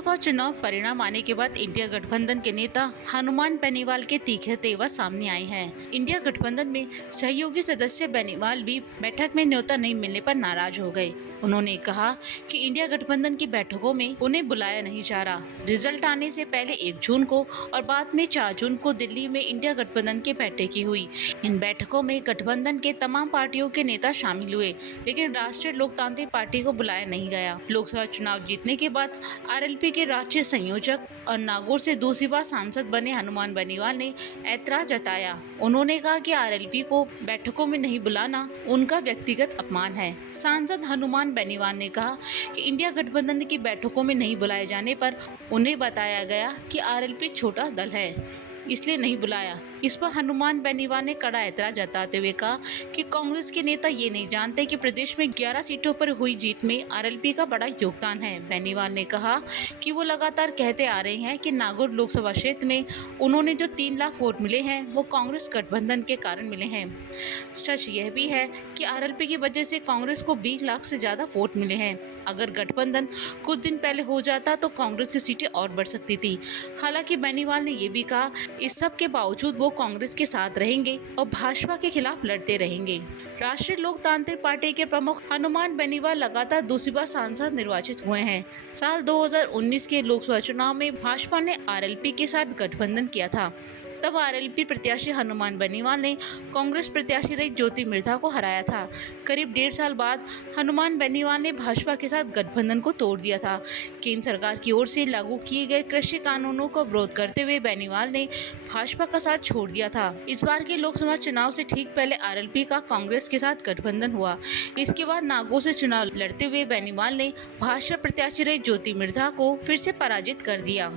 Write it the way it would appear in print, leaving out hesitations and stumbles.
लोकसभा चुनाव परिणाम आने के बाद इंडिया गठबंधन के नेता हनुमान बेनीवाल के तीखे तेवर सामने आए हैं। इंडिया गठबंधन में सहयोगी सदस्य बेनीवाल भी बैठक में न्योता नहीं मिलने पर नाराज हो गए। उन्होंने कहा कि इंडिया गठबंधन की बैठकों में उन्हें बुलाया नहीं जा रहा। रिजल्ट आने से पहले 1 जून को और बाद में 4 जून को दिल्ली में इंडिया गठबंधन की बैठकें हुई। इन बैठकों में गठबंधन के तमाम पार्टियों के नेता शामिल हुए, लेकिन राष्ट्रीय लोकतांत्रिक पार्टी को बुलाया नहीं गया। लोकसभा चुनाव जीतने के बाद आरएलपी के राष्ट्रीय संयोजक और नागौर से दूसरी बार सांसद बने हनुमान बेनीवाल ने ऐतराज जताया। उन्होंने कहा कि आरएलपी को बैठकों में नहीं बुलाना उनका व्यक्तिगत अपमान है। सांसद हनुमान बेनीवाल ने कहा कि इंडिया गठबंधन की बैठकों में नहीं बुलाए जाने पर उन्हें बताया गया कि आरएलपी छोटा दल है, इसलिए नहीं बुलाया। इस पर हनुमान बेनीवाल ने कड़ा ऐतराज जताते हुए कहा कि कांग्रेस के नेता ये नहीं जानते कि प्रदेश में 11 सीटों पर हुई जीत में आरएलपी का बड़ा योगदान है। बेनीवाल ने कहा कि वो लगातार कहते आ रहे हैं कि नागौर लोकसभा क्षेत्र में उन्होंने जो 3 लाख वोट मिले हैं वो कांग्रेस गठबंधन के कारण मिले हैं। सच यह भी है कि आरएलपी की वजह से कांग्रेस को 20 लाख से ज्यादा वोट मिले हैं। अगर गठबंधन कुछ दिन पहले हो जाता तो कांग्रेस की सीटें और बढ़ सकती थी। हालांकि बेनीवाल ने ये भी कहा इस सब के बावजूद वो कांग्रेस के साथ रहेंगे और भाजपा के खिलाफ लड़ते रहेंगे। राष्ट्रीय लोकतांत्रिक पार्टी के प्रमुख हनुमान बेनीवाल लगातार दूसरी बार सांसद निर्वाचित हुए हैं। साल 2019 के लोकसभा चुनाव में भाजपा ने आरएलपी के साथ गठबंधन किया था। तब आरएलपी प्रत्याशी हनुमान बेनीवाल ने कांग्रेस प्रत्याशी रही ज्योति मिर्धा को हराया था। करीब 1.5 साल बाद हनुमान बेनीवाल ने भाजपा के साथ गठबंधन को तोड़ दिया था। केंद्र सरकार की ओर से लागू किए गए कृषि कानूनों का विरोध करते हुए बेनीवाल ने भाजपा का साथ छोड़ दिया था। इस बार के लोकसभा चुनाव से ठीक पहले आरएलपी का कांग्रेस के साथ गठबंधन हुआ। इसके बाद नागौर से चुनाव लड़ते हुए बेनीवाल ने भाजपा प्रत्याशी रही ज्योति मिर्धा को फिर से पराजित कर दिया।